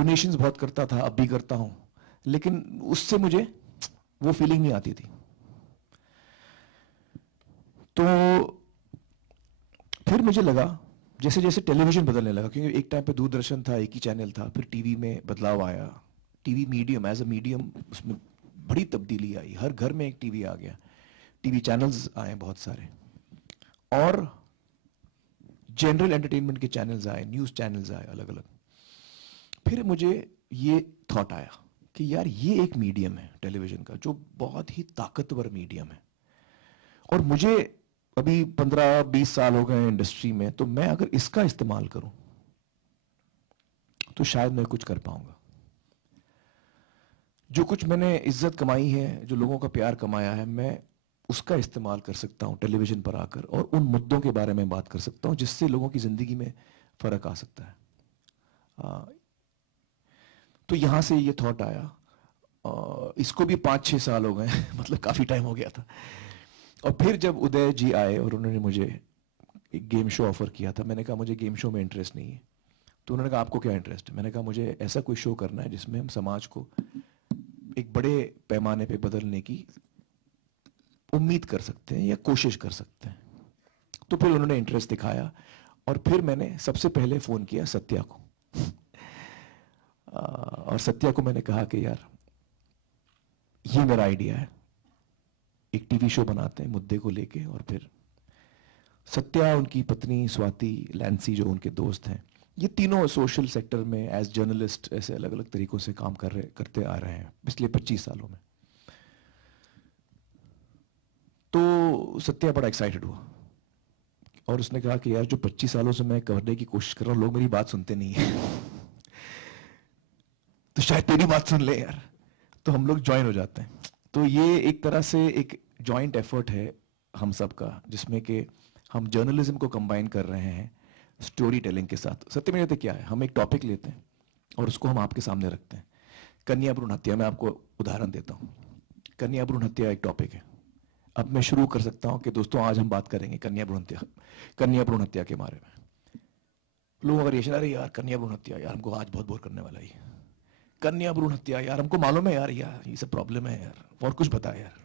Donations बहुत करता था, अब भी करता हूं, लेकिन उससे मुझे वो फीलिंग नहीं आती थी। तो फिर मुझे लगा जैसे जैसे टेलीविजन बदलने लगा, क्योंकि एक टाइम पे दूरदर्शन था, एक ही चैनल था, फिर टीवी में बदलाव आया, TV medium as a medium, उसमें बड़ी तब्दीली आई, हर घर में एक टीवी आ गया, टीवी चैनल्स आए बहुत सारे, और जनरल एंटरटेनमेंट के चैनल्स आए, न्यूज़ चैनल्स आए अलग अलग। फिर मुझे ये थॉट आया कि यार ये एक मीडियम है टेलीविजन का, जो बहुत ही ताकतवर मीडियम है, और मुझे अभी 15-20 साल हो गए इंडस्ट्री में, तो मैं अगर इसका इस्तेमाल करूं तो शायद मैं कुछ कर पाऊंगा। जो कुछ मैंने इज्जत कमाई है, जो लोगों का प्यार कमाया है, मैं उसका इस्तेमाल कर सकता हूं टेलीविजन पर आकर, और उन मुद्दों के बारे में बात कर सकता हूं जिससे लोगों की जिंदगी में फर्क आ सकता है। तो यहां से ये थॉट आया। इसको भी 5-6 साल हो गए मतलब काफी टाइम हो गया था। और फिर जब उदय जी आए और उन्होंने मुझे एक गेम शो ऑफर किया था, मैंने कहा मुझे गेम शो में इंटरेस्ट नहीं है। तो उन्होंने कहा आपको क्या इंटरेस्ट है? मैंने कहा मुझे ऐसा कोई शो करना है जिसमें हम समाज को एक बड़े पैमाने पे बदलने की उम्मीद कर सकते हैं या कोशिश कर सकते हैं। तो फिर उन्होंने इंटरेस्ट दिखाया, और फिर मैंने सबसे पहले फोन किया सत्या को और सत्या को मैंने कहा कि यार ये मेरा आइडिया है, एक टीवी शो बनाते हैं मुद्दे को लेके। और फिर सत्या, उनकी पत्नी स्वाति, लैंसी जो उनके दोस्त हैं, ये तीनों सोशल सेक्टर में एज जर्नलिस्ट ऐसे अलग अलग तरीकों से काम करते आ रहे हैं पिछले 25 सालों में। तो सत्या बड़ा एक्साइटेड हुआ और उसने कहा कि यार जो 25 सालों से मैं करने की कोशिश कर रहा हूं, लोग मेरी बात सुनते नहीं है तो शायद तेरी बात सुन ले यार। तो हम लोग ज्वाइन हो जाते हैं। तो ये एक तरह से एक जॉइंट एफर्ट है हम सब का, जिसमें कि हम जर्नलिज्म को कंबाइन कर रहे हैं स्टोरी टेलिंग के साथ। सत्य में क्या है, हम एक टॉपिक लेते हैं और उसको हम आपके सामने रखते हैं। कन्या भ्रूण हत्या, मैं आपको उदाहरण देता हूं। कन्या भ्रूण हत्या एक टॉपिक है। अब मैं शुरू कर सकता हूं कि दोस्तों आज हम बात करेंगे कन्या भ्रूण हत्या के बारे में। लोग अगर ये अरे यार कन्या भ्रूण हत्या यार हमको आज बहुत बोर करने वाला ही, कन्या भ्रूण हत्या यार हमको मालूम है यार ये सब प्रॉब्लम है यार, और कुछ बता यार।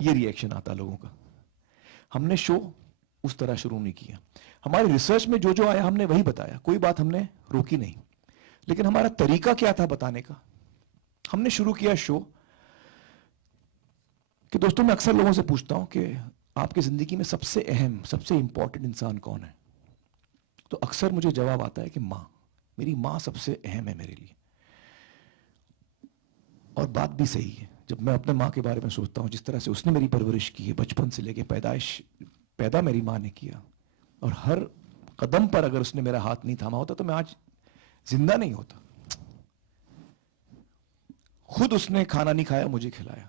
ये रिएक्शन आता लोगों का। हमने शो उस तरह शुरू नहीं किया। हमारी रिसर्च में जो जो आया हमने वही बताया, कोई बात हमने रोकी नहीं। लेकिन हमारा तरीका क्या था बताने का? हमने शुरू किया शो कि दोस्तों मैं अक्सर लोगों से पूछता हूं कि आपकी जिंदगी में सबसे अहम, सबसे इंपॉर्टेंट इंसान कौन है? तो अक्सर मुझे जवाब आता है कि मां। मेरी मां सबसे अहम है मेरे लिए। और बात भी सही है। जब मैं अपने मां के बारे में सोचता हूं, जिस तरह से उसने मेरी परवरिश की है, बचपन से लेके पैदा मेरी मां ने किया, और हर कदम पर अगर उसने मेरा हाथ नहीं थामा होता तो मैं आज जिंदा नहीं होता। खुद उसने खाना नहीं खाया, मुझे खिलाया।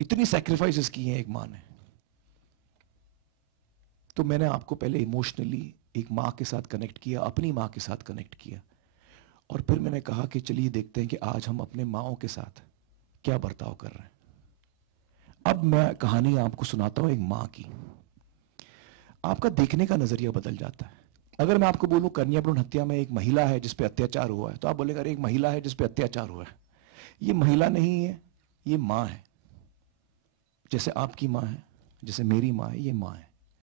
इतनी सैक्रिफाइसेस की हैं एक मां ने। तो मैंने आपको पहले इमोशनली एक मां के साथ कनेक्ट किया, अपनी मां के साथ कनेक्ट किया, और फिर मैंने कहा कि चलिए देखते हैं कि आज हम अपने माओं के साथ क्या बर्ताव कर रहे हैं। अब मैं कहानी आपको सुनाता हूं एक मां की। आपका देखने का नजरिया बदल जाता है। अगर मैं आपको बोलूं कन्या भ्रूण हत्या में एक महिला है जिस पे अत्याचार हुआ है, तो आप बोलेगा अरे एक महिला है जिस पे अत्याचार हुआ है। ये महिला नहीं है, ये मां है। जैसे आपकी मां है, जैसे मेरी मां है, ये मां है।